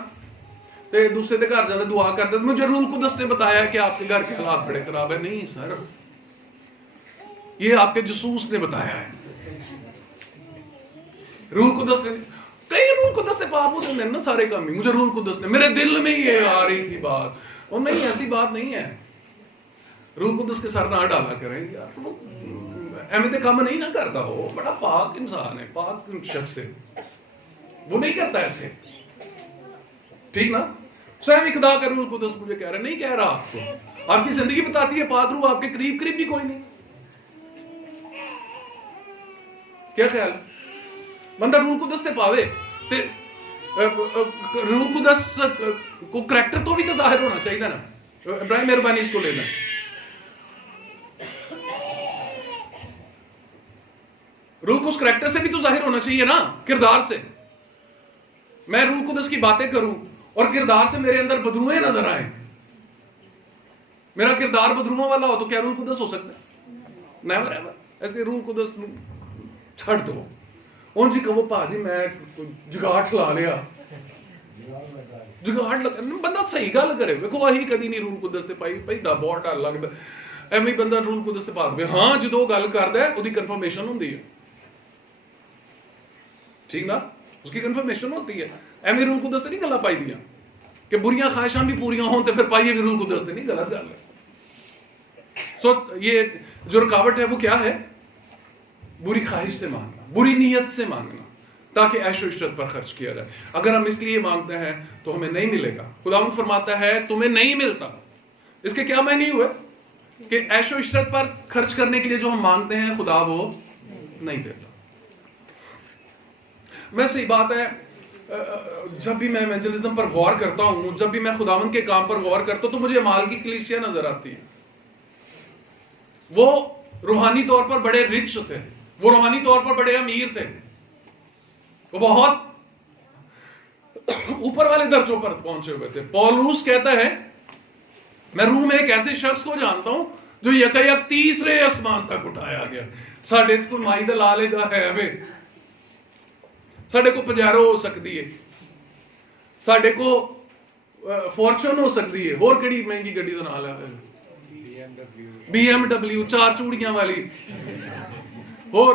تے دوسرے دے گھر جاتا دعا کرتا، مجھے روح القدس نے بتایا کہ آپ کے گھر کے حالات بڑے خراب ہیں. نہیں سر، یہ آپ کے جسوس نے بتایا ہے. روح القدس نے، کئی روح القدس نے پاپ ہوتے ہیں نا سارے کام ہی. مجھے روح القدس نے، میرے دل میں یہ آ رہی تھی بات، اور نہیں ایسی بات نہیں ہے. روح القدس کے سر نہ ڈالا کریں یار، وہ احمد کام نہیں نہ کرتا، ہو بڑا پاک انسان ہے، پاک شخص ہے، وہ نہیں کرتا ایسے، ٹھیک نا؟ سوئم اقدا کر روح القدس مجھے کہہ رہا ہے، نہیں کہہ رہا آپ کو. آپ کی زندگی بتاتی ہے پاک روح آپ کے قریب بھی کوئی نہیں. کیا خیال ہے؟ بندہ روح القدس سے پاوے تے روح القدس کو کریکٹر تو بھی تو ظاہر ہونا چاہیے نا. ابراہیم مہربانی اس کو لینا. روح کو اس کریکٹر سے بھی تو ظاہر ہونا چاہیے نا، کردار سے. میں روح القدس کی باتیں کروں اور کردار سے میرے اندر بدروئیں نظر آئیں، میرا کردار بدروؤں والا ہو تو کیا روح القدس ہو سکتا ہے؟ Never ever. ایسے روح القدس چھڑ دو. اون جی کہو پا جی میں جگاٹ لا لیا، جگاٹ لگا، بندہ صحیح گل کرے. ویکھو وہی کدی نہیں روح القدس تے پائی پائی دا بہت ڈر لگدا. ایویں بندہ روح القدس تے پا دے، ہاں جدوں گل کردا ہے اودی کنفرمیشن ہوندی ہے، ٹھیک نا؟ اس کی کنفرمیشن ہوتی ہے. ایویں روح القدس تے نہیں گلاں پائی دیاں کہ بریاں خواہشاں بھی پوریاں ہون تے پھر پائیے بھی روح القدس تے نہیں، غلط گل ہے. سو یہ جو رکاوٹ ہے وہ کیا ہے؟ بری خواہش سے مانگنا، بری نیت سے مانگنا تاکہ عیش و عشرت پر خرچ کیا جائے. اگر ہم اس لیے مانگتے ہیں تو ہمیں نہیں ملے گا. خداوند فرماتا ہے تمہیں نہیں ملتا. اس کے کیا معنی ہوئے؟ کہ عیش و عشرت پر خرچ کرنے کے لیے جو ہم مانگتے ہیں خدا وہ نہیں دیتا. میں صحیح بات ہے، جب بھی میں ایونجلزم پر غور کرتا ہوں، جب بھی میں خداوند کے کام پر غور کرتا ہوں تو مجھے مال کی کلیسیا نظر آتی ہے. وہ روحانی طور پر بڑے رچ تھے، وہ روحانی طور پر بڑے امیر تھے، وہ بہت اوپر والے درجوں پر پہنچے ہوئے تھے. پولوس کہتا ہے میں روح میں ایک ایسے شخص کو جانتا ہوں جو یکایک تیسرے آسمان تک اٹھایا گیا. ساڈے کو مائی دا لالے دا ہے وے، ساڈے کو پجارو ہو سکتی ہے، ساڈے کو ਫੋਰਚੂਨ ਹੋ ਸਕਦੀ ਹੈ, ਹੋਰ ਕਿਹੜੀ ਮਹਿੰਗੀ ਗੱਡੀ ਦਾ ਨਾਲ ਹੈ? BMW 4 ਚੂੜੀਆਂ ਵਾਲੀ, ਹੋਰ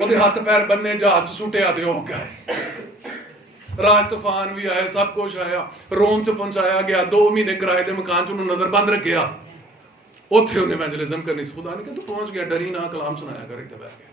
ਉਹਦੇ ਹੱਥ ਪੈਰ ਬੰਨੇ, ਜਹਾਜ਼ ਚ ਸੁੱਟਿਆ ਤੇ ਹੋ ਗਏ। ਰਾਜ ਤੂਫਾਨ ਵੀ ਆਏ, ਸਭ ਕੁਝ ਆਇਆ, ਰੋਮ ਚ ਪਹੁੰਚਾਇਆ ਗਿਆ, 2 ਮਹੀਨੇ ਕਿਰਾਏ ਦੇ ਮਕਾਨ ਚ ਉਹਨੂੰ ਨਜ਼ਰਬੰਦ ਰੱਖਿਆ, ਉੱਥੇ ਉਹਨੇ ਇਵੈਂਜਲਿਜ਼ਮ ਕਰਨੀ ਸੀ। ਖੁਦਾ ਨੇ ਕਿਹਾ ਤੂੰ ਪਹੁੰਚ ਗਿਆ, ਡਰੀ ਨਾ, ਕਲਾਮ ਸੁਣਾਇਆ ਕਰ ਇੱਥੇ ਬੈਠ ਕੇ।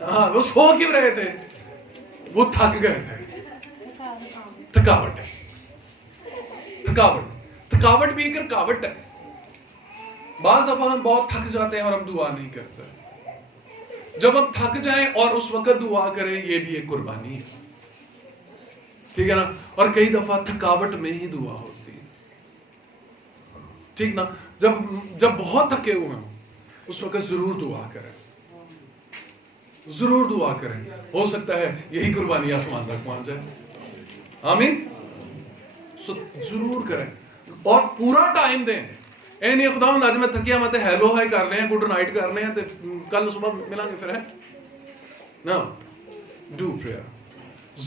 ہاں وہ سو کیوں رہے تھے؟ وہ تھک گئے تھے. تھکاوٹ ہے. تھکاوٹ بھی ایک رکاوٹ ہے. بعض دفعہ ہم بہت تھک جاتے ہیں اور ہم دعا نہیں کرتے. جب ہم تھک جائیں اور اس وقت دعا کریں یہ بھی ایک قربانی ہے. ٹھیک ہے نا. اور کئی دفعہ تھکاوٹ میں ہی دعا ہوتی ہے. ٹھیک نا. جب بہت تھکے ہوئے ہوں اس وقت ضرور دعا کریں. ضرور دعا کریں. ہو سکتا ہے یہی قربانی آسمان تک پہنچ جائے. آمین. ضرور کریں اور پورا ٹائم دیں. اے نہیں خدا آج میں تھکیا میں ہیلو ہائی کر لیں گڈ نائٹ کر لیں کل صبح ملیں گے پھر ہے نا. Do prayer.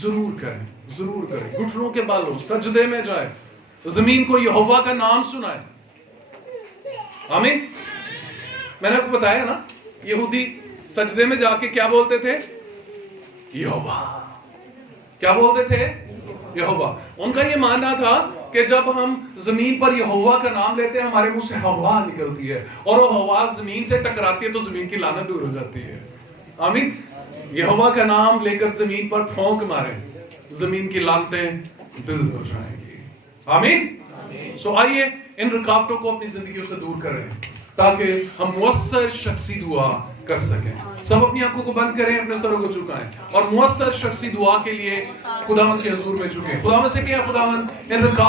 ضرور کریں. ضرور کریں. گھٹنوں کے بالوں سجدے میں جائے. زمین کو یہوہ کا نام سنائے. آمین. میں نے آپ کو بتایا نا یہودی سجدے میں جا کے کیا بولتے تھے؟ یہوہ. کیا بولتے تھے؟ یہوہ. ان کا یہ ماننا تھا کہ جب ہم زمین پر یہوہ کا نام لیتے ہیں ہمارے منہ سے ہوا نکلتی ہے اور وہ ہوا زمین سے ٹکراتی ہے تو زمین کی لعنت دور ہو جاتی ہے. آمین. یہوہ کا نام لے کر زمین پر پھونک ماریں زمین کی لعنتیں دور ہو جائیں گی. آمین. سو آئیے ان رکاوٹوں کو اپنی زندگیوں سے دور کریں تاکہ ہم مؤثر شخصی دعا کر سکیں. سب اپنی آنکھوں کو بند کریں اپنے سروں کو جھکائیں اور مؤثر شخصی دعا کے لیے خداوند کے حضور میں جھکیں. خداوند سے کیا خداوند ان رکاوٹوں